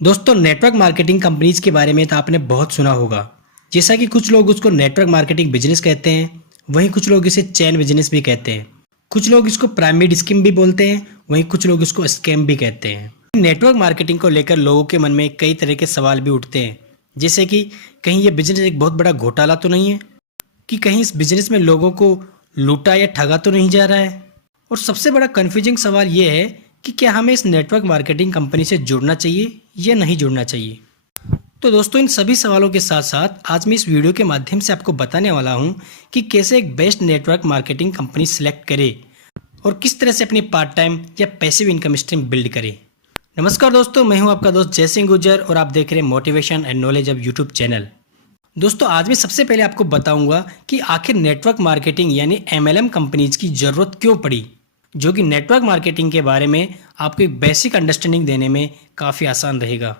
दोस्तों network marketing companies के बारे में तो आपने बहुत सुना होगा। जैसा कि कुछ लोग उसको नेटवर्क मार्केटिंग बिजनेस कहते हैं, वहीं कुछ लोग इसे चेन बिजनेस भी कहते हैं। कुछ लोग इसको पिरामिड स्कीम भी बोलते हैं, वहीं कुछ लोग इसको स्कैम भी कहते हैं। नेटवर्क मार्केटिंग को लेकर लोगों के मन में कई तरह के सवाल भी उठते हैं, जैसे कि कहीं ये बिजनेस एक बहुत बड़ा घोटाला तो नहीं है, कि कहीं इस बिजनेस में लोगों को लूटा या ठगा तो नहीं जा रहा है। और सबसे बड़ा कन्फ्यूजिंग सवाल ये है कि क्या हमें इस नेटवर्क मार्केटिंग कंपनी से जुड़ना चाहिए या नहीं जुड़ना चाहिए। तो दोस्तों इन सभी सवालों के साथ साथ आज मैं इस वीडियो के माध्यम से आपको बताने वाला हूं कि कैसे एक best network marketing company select करें और किस तरह से अपनी पार्ट टाइम या पैसिव इनकम स्ट्रीम बिल्ड करें। नमस्कार दोस्तों, मैं हूं आपका दोस्त जय सिंह गुर्जर और आप देख रहे हैं मोटिवेशन एंड नॉलेज अब यूट्यूब चैनल। दोस्तों आज मैं सबसे पहले आपको बताऊंगा कि आखिर नेटवर्क मार्केटिंग यानी MLM कंपनीज की ज़रूरत क्यों पड़ी, जो कि नेटवर्क मार्केटिंग के बारे में आपको एक बेसिक अंडरस्टैंडिंग देने में काफ़ी आसान रहेगा।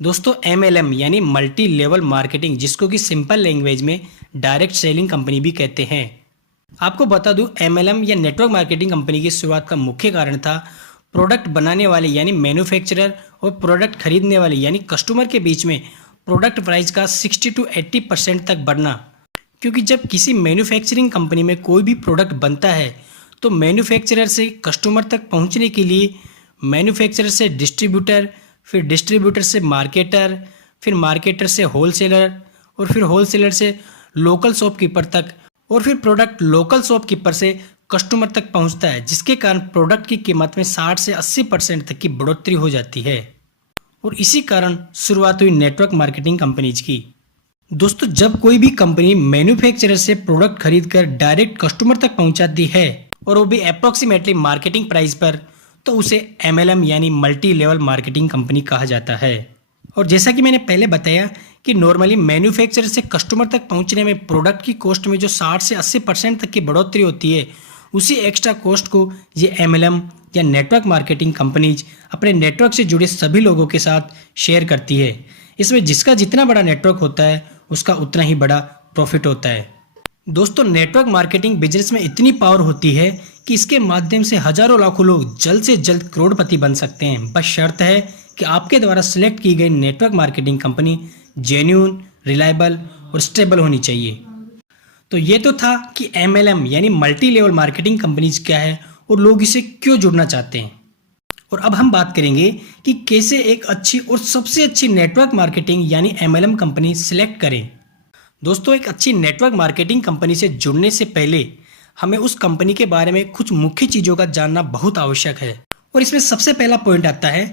दोस्तों MLM यानी मल्टी लेवल मार्केटिंग, जिसको कि सिंपल लैंग्वेज में डायरेक्ट सेलिंग कंपनी भी कहते हैं। आपको बता दूं MLM या नेटवर्क मार्केटिंग कंपनी की शुरुआत का मुख्य कारण था प्रोडक्ट बनाने वाले यानी मैन्युफैक्चरर और प्रोडक्ट खरीदने वाले यानी कस्टमर के बीच में प्रोडक्ट प्राइस का 60 to 80% तक बढ़ना। क्योंकि जब किसी मैन्युफैक्चरिंग कंपनी में कोई भी प्रोडक्ट बनता है तो मैन्युफैक्चरर से कस्टमर तक पहुंचने के लिए मैन्युफैक्चरर से डिस्ट्रीब्यूटर, फिर डिस्ट्रीब्यूटर से मार्केटर, फिर मार्केटर से होलसेलर और फिर होलसेलर से लोकल शॉपकीपर तक, और फिर प्रोडक्ट लोकल शॉपकीपर से कस्टमर तक पहुंचता है, जिसके कारण प्रोडक्ट की कीमत में 60 से 80% तक की बढ़ोतरी हो जाती है। और इसी कारण शुरुआत हुई नेटवर्क मार्केटिंग कंपनीज की। दोस्तों जब कोई भी कंपनी मैन्युफैक्चरर से प्रोडक्ट खरीदकर डायरेक्ट कस्टमर तक पहुंचाती है और वो भी अप्रॉक्सीमेटली मार्केटिंग प्राइस पर, तो उसे MLM यानी मल्टी लेवल मार्केटिंग कंपनी कहा जाता है। और जैसा कि मैंने पहले बताया कि नॉर्मली मैन्युफैक्चरर से कस्टमर तक पहुंचने में प्रोडक्ट की कॉस्ट में जो 60 से 80% तक की बढ़ोतरी होती है, उसी एक्स्ट्रा कॉस्ट को ये MLM या नेटवर्क मार्केटिंग कंपनीज अपने नेटवर्क से जुड़े सभी लोगों के साथ शेयर करती है। इसमें जिसका जितना बड़ा नेटवर्क होता है उसका उतना ही बड़ा प्रॉफिट होता है। दोस्तों नेटवर्क मार्केटिंग बिजनेस में इतनी पावर होती है कि इसके माध्यम से हजारों लाखों लोग जल्द से जल्द करोड़पति बन सकते हैं। बस शर्त है कि आपके द्वारा सिलेक्ट की गई network marketing company genuine, reliable और स्टेबल होनी चाहिए। तो ये तो था कि MLM यानी मल्टी लेवल मार्केटिंग कंपनीज क्या है और लोग इसे क्यों जुड़ना चाहते हैं। और अब हम बात करेंगे कि कैसे एक अच्छी और सबसे अच्छी नेटवर्क मार्केटिंग यानी MLM कंपनी सिलेक्ट करें। दोस्तों एक अच्छी नेटवर्क मार्केटिंग कंपनी से जुड़ने से पहले हमें उस कंपनी के बारे में कुछ मुख्य चीज़ों का जानना बहुत आवश्यक है। और इसमें सबसे पहला पॉइंट आता है,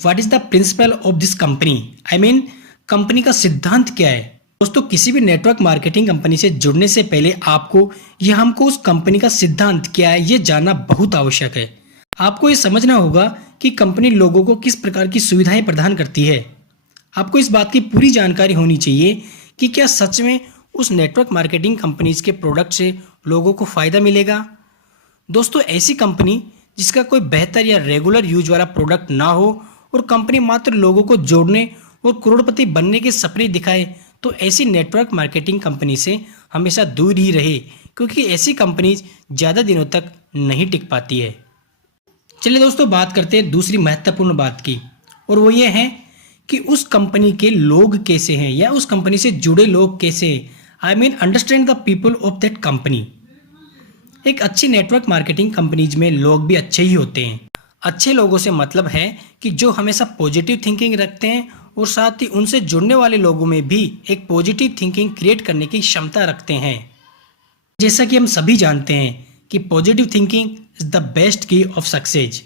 what is the principle of this company, I mean company का सिद्धांत क्या है। दोस्तों किसी भी नेटवर्क मार्केटिंग कंपनी से जुड़ने से पहले हमको उस कंपनी का सिद्धांत क्या है ये जानना बहुत आवश्यक है। आपको ये समझना होगा कि कंपनी लोगों को किस प्रकार की सुविधाएं प्रदान करती है। आपको इस बात की पूरी जानकारी होनी चाहिए कि क्या सच में उस नेटवर्क मार्केटिंग कंपनीज के प्रोडक्ट से लोगों को फ़ायदा मिलेगा। दोस्तों ऐसी कंपनी जिसका कोई बेहतर या रेगुलर यूज वाला प्रोडक्ट ना हो और कंपनी मात्र लोगों को जोड़ने और करोड़पति बनने के सपने दिखाए, तो ऐसी नेटवर्क मार्केटिंग कंपनी से हमेशा दूर ही रहे, क्योंकि ऐसी कंपनीज ज़्यादा दिनों तक नहीं टिक पाती है। चलिए दोस्तों बात करते हैं दूसरी महत्वपूर्ण बात की, और वो ये है कि उस कंपनी के लोग कैसे हैं या उस कंपनी से जुड़े लोग कैसे हैं। I mean understand the people of that company. एक अच्छी नेटवर्क मार्केटिंग कंपनीज में लोग भी अच्छे ही होते हैं। अच्छे लोगों से मतलब है कि जो हमेशा पॉजिटिव थिंकिंग रखते हैं और साथ ही उनसे जुड़ने वाले लोगों में भी एक पॉजिटिव थिंकिंग क्रिएट करने की क्षमता रखते हैं। जैसा कि हम सभी जानते हैं कि positive thinking is the best की ऑफ सक्सेस।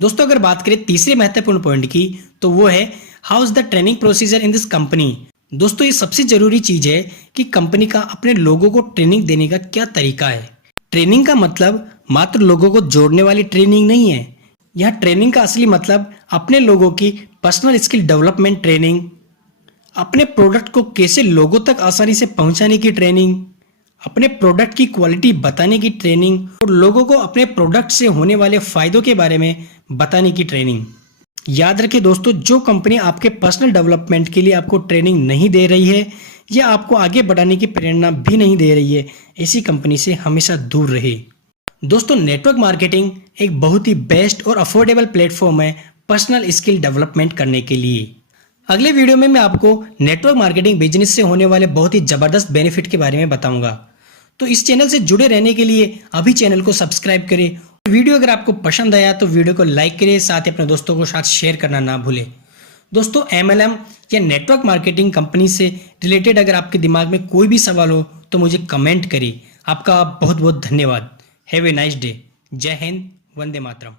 दोस्तों अगर बात करें तीसरे महत्वपूर्ण पॉइंट की, तो वो है how is the training procedure in this company. दोस्तों ये सबसे जरूरी चीज है कि कंपनी का अपने लोगों को ट्रेनिंग देने का क्या तरीका है। ट्रेनिंग का मतलब मात्र लोगों को जोड़ने वाली ट्रेनिंग नहीं है। यहाँ ट्रेनिंग का असली मतलब अपने लोगों की पर्सनल स्किल डेवलपमेंट ट्रेनिंग, अपने प्रोडक्ट को कैसे लोगों तक आसानी से पहुंचाने की ट्रेनिंग, अपने प्रोडक्ट की क्वालिटी बताने की ट्रेनिंग और लोगों को अपने प्रोडक्ट से होने वाले फायदों के बारे में बताने की ट्रेनिंग। याद रखें दोस्तों, जो कंपनी आपके पर्सनल डेवलपमेंट के लिए आपको ट्रेनिंग नहीं दे रही है या आपको आगे बढ़ाने की प्रेरणा भी नहीं दे रही है, ऐसी कंपनी से हमेशा दूर रहे। दोस्तों नेटवर्क मार्केटिंग एक बहुत ही बेस्ट और अफोर्डेबल प्लेटफॉर्म है, पर्सनल स्किल डेवलपमेंट करने के लिए। अगले वीडियो में मैं आपको नेटवर्क मार्केटिंग बिजनेस से होने वाले बहुत ही जबरदस्त बेनिफिट के बारे में बताऊंगा। तो इस चैनल से जुड़े रहने के लिए अभी चैनल को सब्सक्राइब करें। वीडियो अगर आपको पसंद आया तो वीडियो को लाइक करें, साथ ही अपने दोस्तों को साथ शेयर करना ना भूलें। दोस्तों MLM या नेटवर्क मार्केटिंग कंपनी से रिलेटेड अगर आपके दिमाग में कोई भी सवाल हो तो मुझे कमेंट करिए। आपका बहुत बहुत धन्यवाद। Have a nice day. जय हिंद, वंदे मातरम।